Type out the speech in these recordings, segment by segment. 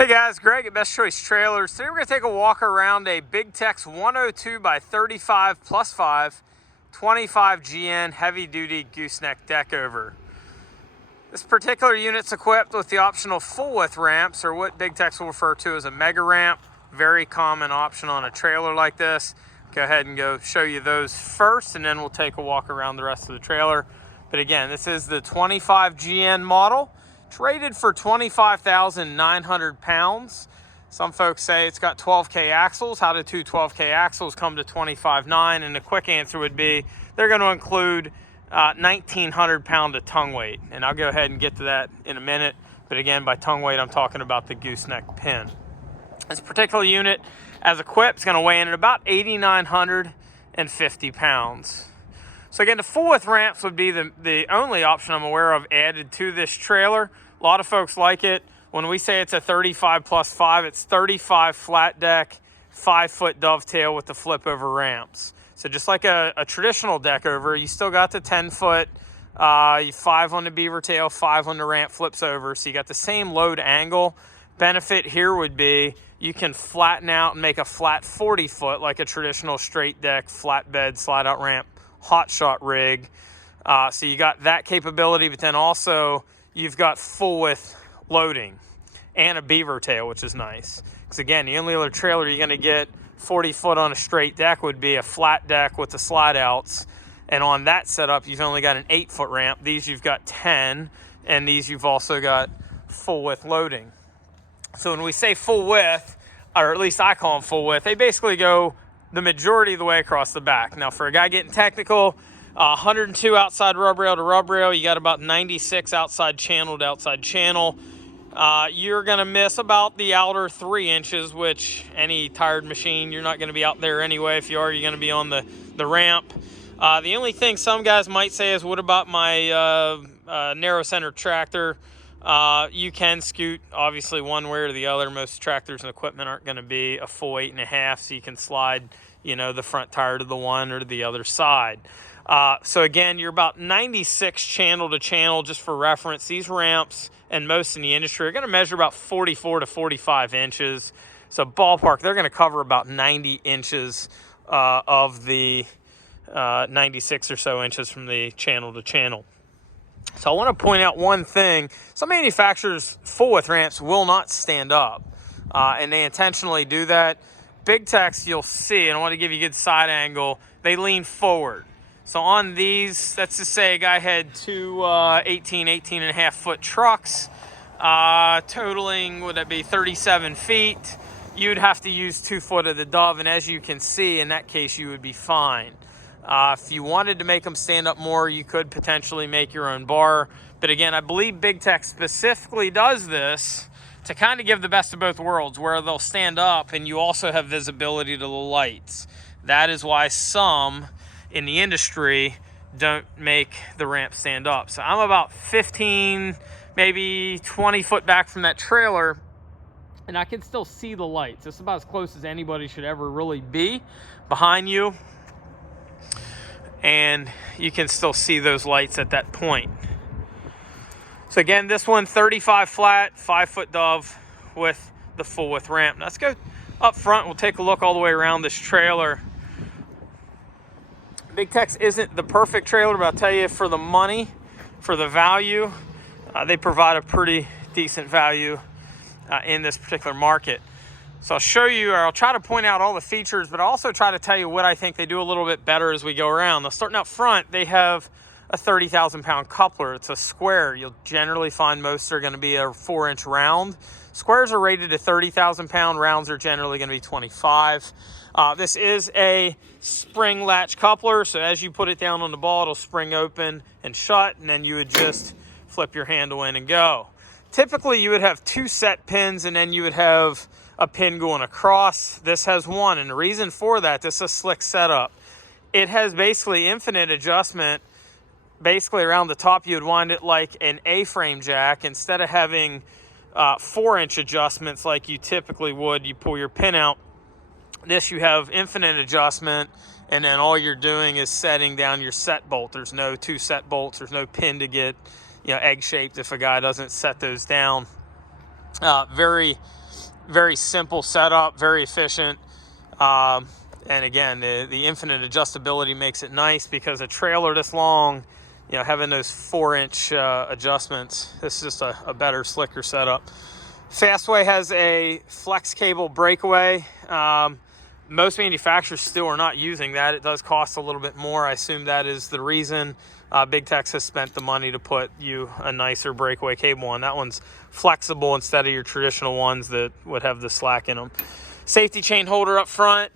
Hey guys, Greg at Best Choice Trailers. Today we're going to take a walk around a Big Tex 102 by 35 plus 5 25 GN heavy duty gooseneck deckover. This particular unit's equipped with the optional full width ramps, or what Big Tex will refer to as a mega ramp. Very common option on a trailer like this. Go ahead and go show you those first, and then we'll take a walk around the rest of the trailer. But again, this is the 25 GN model. It's rated for 25,900 pounds. Some folks say it's got 12K axles. How do two 12K axles come to 25.9? And the quick answer would be they're going to include 1,900 pound of tongue weight. And I'll go ahead and get to that in a minute. But again, by tongue weight, I'm talking about the gooseneck pin. This particular unit, as equipped, is going to weigh in at about 8,950 pounds. So again, the full width ramps would be the only option I'm aware of added to this trailer. A lot of folks like it. When we say it's a 35 plus 5, it's 35 flat deck, 5-foot dovetail with the flip over ramps. So just like a traditional deckover, you still got the 10-foot, 5 on the Beavertail, 5 on the ramp flips over. So you got the same load angle. Benefit here would be you can flatten out and make a flat 40-foot like a traditional straight deck, flatbed, slide out ramp, hot shot rig. So you got that capability, but then also you've got full width loading and a Beavertail, which is nice. Because again, the only other trailer you're going to get 40 foot on a straight deck would be a flat deck with the slide outs. And on that setup, you've only got an 8-foot ramp. These you've got 10, and these you've also got full width loading. So when we say full width, or at least I call them full width, they basically go the majority of the way across the back. Now for a guy getting technical, 102 outside rub rail to rub rail, you got about 96 outside channel to outside channel. You're gonna miss about the outer 3 inches, which any tired machine, you're not gonna be out there anyway. If you are, you're gonna be on the ramp. The only thing some guys might say is, what about my narrow center tractor? You can scoot obviously one way or the other. Most tractors and equipment aren't going to be a full 8.5, so you can slide, the front tire to the one or to the other side. So again, you're about 96 channel to channel. Just for reference, these ramps and most in the industry are going to measure about 44 to 45 inches. So ballpark, they're going to cover about 90 inches of the 96 or so inches from the channel to channel. So I want to point out one thing. Some manufacturers' full width ramps will not stand up, and they intentionally do that. Big Tex, you'll see, and I want to give you a good side angle, they lean forward. So on these, let's just say a guy had two 18 and a half foot trucks, totaling, would that be 37 feet? You'd have to use 2 foot of the Dove, and as you can see, in that case, you would be fine. If you wanted to make them stand up more, you could potentially make your own bar. But again, I believe Big Tex specifically does this to kind of give the best of both worlds, where they'll stand up and you also have visibility to the lights. That is why some in the industry don't make the ramp stand up. So I'm about 15, maybe 20 foot back from that trailer, and I can still see the lights. It's about as close as anybody should ever really be behind you. And you can still see those lights at that point. So again, this one 35 flat, 5-foot Dove with the full width ramp. Now let's go up front. We'll take a look all the way around this trailer. Big Tex isn't the perfect trailer, but I'll tell you, for the money, for the value, they provide a pretty decent value in this particular market. So I'll show you, or I'll try to point out all the features, but I'll also try to tell you what I think they do a little bit better as we go around. Now, starting out front, they have a 30,000 pound coupler. It's a square. You'll generally find most are going to be a 4-inch round. Squares are rated to 30,000 pound. Rounds are generally going to be 25. This is a spring latch coupler. So as you put it down on the ball, it'll spring open and shut, and then you would just flip your handle in and go. Typically, you would have 2 set pins, and then you would have a pin going across. This has 1, and the reason for that, this is a slick setup. It has basically infinite adjustment. Basically around the top, you would wind it like an A-frame jack. Instead of having 4-inch adjustments like you typically would, you pull your pin out. This, you have infinite adjustment, and then all you're doing is setting down your set bolt. There's no 2 set bolts. There's no pin to get egg-shaped if a guy doesn't set those down. Very Very simple setup, very efficient. And again, the infinite adjustability makes it nice, because a trailer this long, you know, having those 4-inch adjustments, this is just a better, slicker setup. Fastway has a flex cable breakaway. Most manufacturers still are not using that. It does cost a little bit more. I assume that is the reason. Big Tex has spent the money to put you a nicer breakaway cable on. That one's flexible instead of your traditional ones that would have the slack in them. Safety chain holder up front.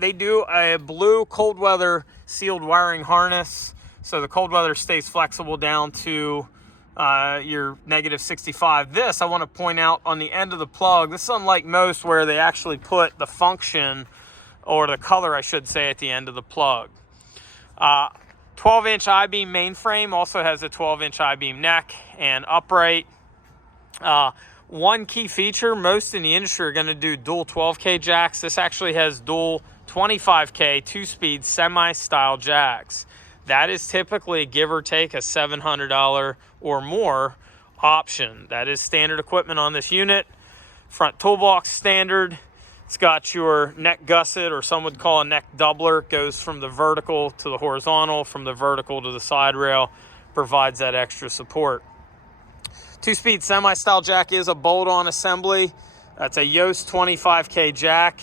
They do a blue cold weather sealed wiring harness, so the cold weather stays flexible down to your -65. This, I want to point out, on the end of the plug, this is unlike most where they actually put the function, or the color I should say, at the end of the plug. 12-inch I-beam mainframe, also has a 12-inch I-beam neck and upright. One key feature, most in the industry are going to do dual 12K jacks. This actually has dual 25K 2-speed semi-style jacks. That is typically, give or take, a $700 or more option. That is standard equipment on this unit. Front toolbox standard. It's got your neck gusset, or some would call a neck doubler. It goes from the vertical to the horizontal, from the vertical to the side rail. Provides that extra support. 2-speed semi-style jack is a bolt-on assembly. That's a Yoast 25K jack.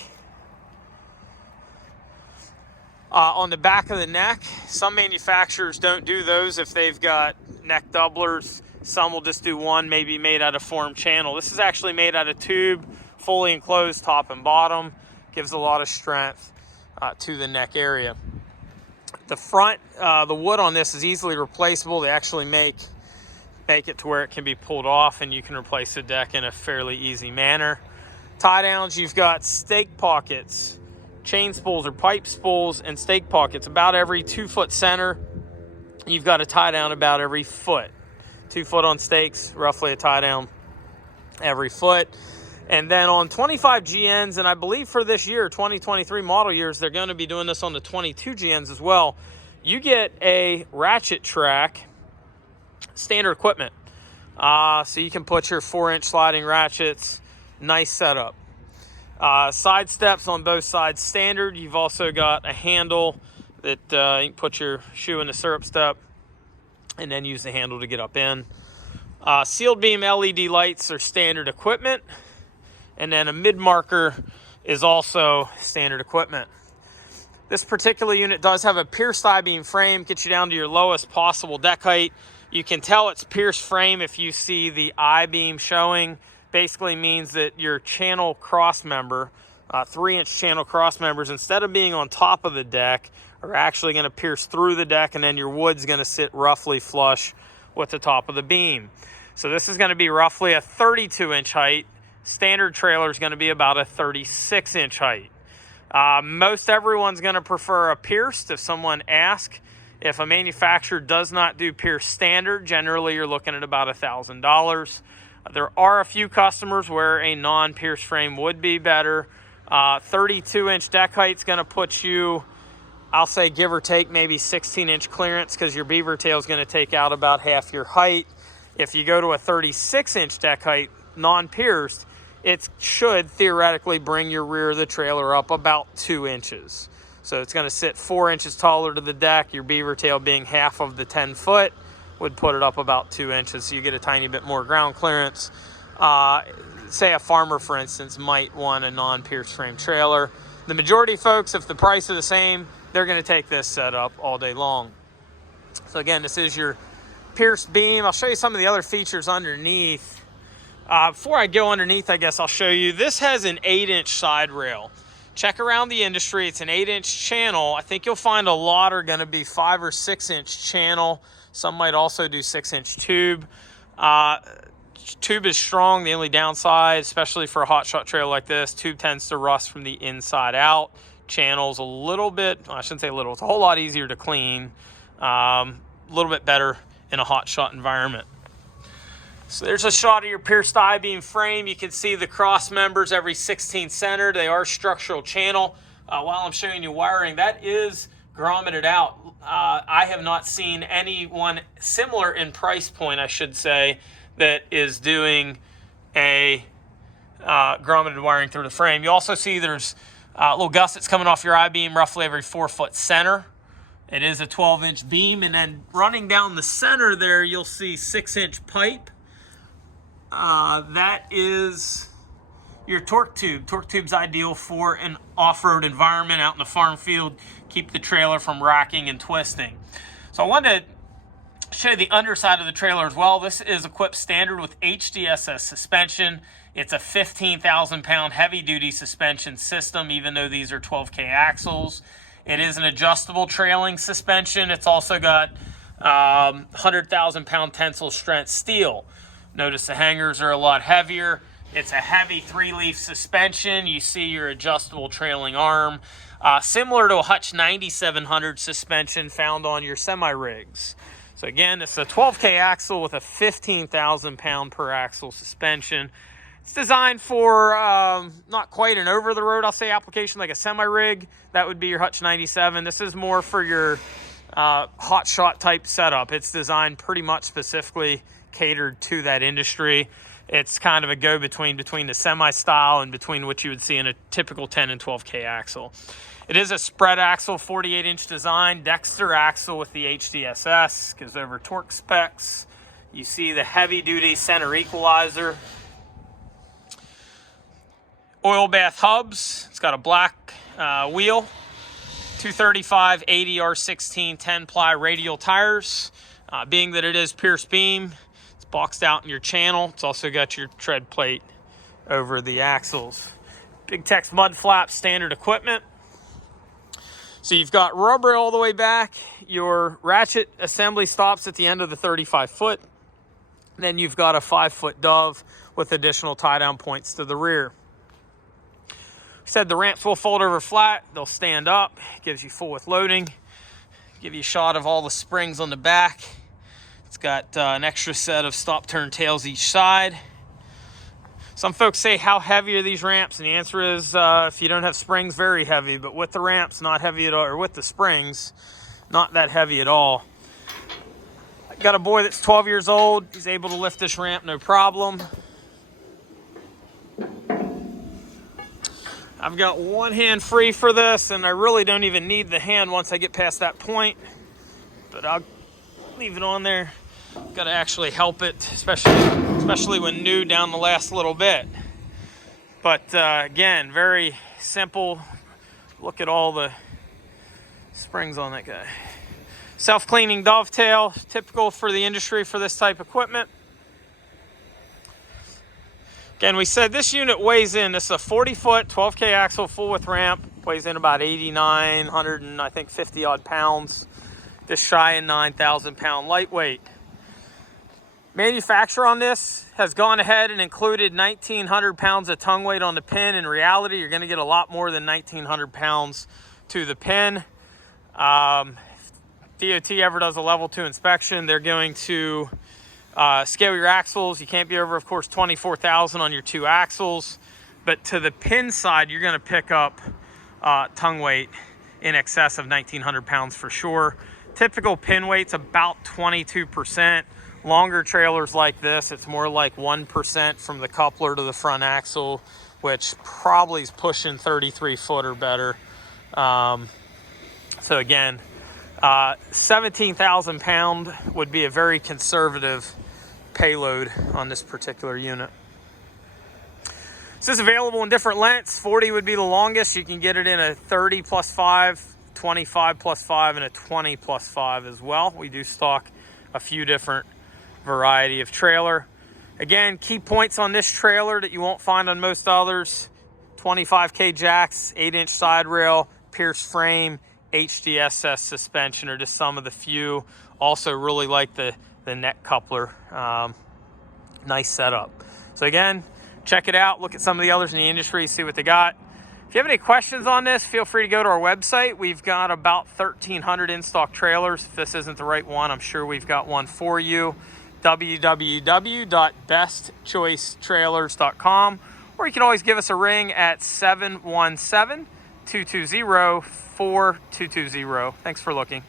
On the back of the neck, some manufacturers don't do those if they've got neck doublers. Some will just do one, maybe made out of formed channel. This is actually made out of tube, fully enclosed top and bottom. Gives a lot of strength to the neck area. The front, the wood on this is easily replaceable. They actually make it to where it can be pulled off, and you can replace the deck in a fairly easy manner. Tie downs, you've got stake pockets, chain spools or pipe spools, and stake pockets. About every 2-foot center, you've got a tie down about every foot. 2 foot on stakes, roughly a tie down every foot. And then on 25 GNs, and I believe for this year, 2023 model years, they're going to be doing this on the 22 GNs as well. You get a ratchet track, standard equipment. So you can put your 4-inch sliding ratchets. Nice setup. Side steps on both sides standard. You've also got a handle that you can put your shoe in the syrup step and then use the handle to get up in. Sealed beam LED lights are standard equipment. And then a mid marker is also standard equipment. This particular unit does have a pierced I-beam frame, gets you down to your lowest possible deck height. You can tell it's pierced frame if you see the I-beam showing. Basically means that your channel cross member, 3-inch channel cross members, instead of being on top of the deck, are actually going to pierce through the deck, and then your wood's going to sit roughly flush with the top of the beam. So this is going to be roughly a 32-inch height. Standard trailer is going to be about a 36-inch height. Most everyone's going to prefer a pierced. If someone asks, if a manufacturer does not do pierced standard, generally you're looking at about $1,000. There are a few customers where a non-pierced frame would be better. 32-inch deck height is going to put you, I'll say, give or take, maybe 16-inch clearance, because your Beavertail is going to take out about half your height. If you go to a 36-inch deck height, non-pierced, it should theoretically bring your rear of the trailer up about 2 inches. So it's going to sit 4 inches taller to the deck. Your Beavertail, being half of the 10 foot, would put it up about 2 inches. So you get a tiny bit more ground clearance. Say a farmer, for instance, might want a non-pierced frame trailer. The majority of folks, if the price is the same, they're going to take this setup all day long. So again, this is your pierced beam. I'll show you some of the other features underneath. Before I go underneath, I guess I'll show you. This has an 8-inch side rail. Check around the industry. It's an 8-inch channel. I think you'll find a lot are going to be 5 or 6-inch channel. Some might also do 6-inch tube. Tube is strong. The only downside, especially for a hot shot trailer like this, tube tends to rust from the inside out. Channel's a little bit, I shouldn't say a little, it's a whole lot easier to clean. A little bit better in a hot shot environment. So there's a shot of your pierced I-beam frame. You can see the cross members every 16 center. They are structural channel. While I'm showing you wiring, that is grommeted out. I have not seen anyone similar in price point, I should say, that is doing a grommeted wiring through the frame. You also see there's little gussets coming off your I-beam roughly every 4 foot center. It is a 12-inch beam, and then running down the center there, you'll see 6-inch pipe. That is your torque tube. Torque tube's ideal for an off-road environment out in the farm field. Keep the trailer from racking and twisting. So I wanted to show you the underside of the trailer as well. This is equipped standard with HDSS suspension. It's a 15,000-pound heavy-duty suspension system, even though these are 12K axles. It is an adjustable trailing suspension. It's also got 100,000-pound tensile strength steel. Notice the hangers are a lot heavier. It's a heavy 3-leaf suspension. You see your adjustable trailing arm. Similar to a Hutch 9700 suspension found on your semi-rigs. So again, it's a 12K axle with a 15,000-pound per axle suspension. It's designed for not quite an over-the-road, I'll say, application like a semi-rig. That would be your Hutch 97. This is more for your hot shot type setup. It's designed pretty much specifically catered to that industry. It's kind of a go-between between the semi-style and between what you would see in a typical 10 and 12K axle. It is a spread axle, 48-inch design, Dexter axle with the HDSS. Goes over torque specs. You see the heavy-duty center equalizer. Oil bath hubs. It's got a black wheel. 235 80 R16 10-ply radial tires. Being that it is pierced beam, it's boxed out in your channel. It's also got your tread plate over the axles. Big Tex mud flap standard equipment. So you've got rubber all the way back. Your ratchet assembly stops at the end of the 35 foot. Then you've got a 5-foot dove with additional tie-down points to the rear. Said the ramps will fold over flat. They'll stand up. Gives you full width loading. Give you a shot of all the springs on the back. It's got an extra set of stop turn tails each side. Some folks say, how heavy are these ramps? And the answer is, if you don't have springs, very heavy. But with the ramps, not heavy at all. Or with the springs, not that heavy at all. I got a boy that's 12 years old. He's able to lift this ramp no problem. I've got one hand free for this, and I really don't even need the hand once I get past that point. But I'll leave it on there. Got to actually help it, especially when new down the last little bit. But again, very simple. Look at all the springs on that guy. Self-cleaning dovetail, typical for the industry for this type of equipment. Again, we said this unit weighs in. This is a 40-foot, 12K axle, full width ramp. Weighs in about 8,900 and I think 50 odd pounds. Just shy of 9,000 pound lightweight. Manufacturer on this has gone ahead and included 1,900 pounds of tongue weight on the pin. In reality, you're going to get a lot more than 1,900 pounds to the pin. D.O.T. ever does a level 2 inspection, they're going to scale your axles. You can't be over, of course, 24,000 on your 2 axles. But to the pin side, you're going to pick up tongue weight in excess of 1,900 pounds for sure. Typical pin weight's about 22%. Longer trailers like this, it's more like 1% from the coupler to the front axle, which probably is pushing 33 foot or better. So again, 17,000 pound would be a very conservative payload on this particular unit. This is available in different lengths. 40 would be the longest. You can get it in a 30 plus 5, 25 plus 5, and a 20 plus 5 as well. We do stock a few different variety of trailer. Again, key points on this trailer that you won't find on most others: 25K jacks, 8-inch side rail, pierced frame, HDSS suspension are just some of the few. Also really like the neck coupler. Nice setup. So again, check it out, look at some of the others in the industry, see what they got. If you have any questions on this, feel free to go to our website. We've got about 1,300 in-stock trailers. If this isn't the right one, I'm sure we've got one for you. www.bestchoicetrailers.com, or you can always give us a ring at 717-220-4220. Thanks for looking.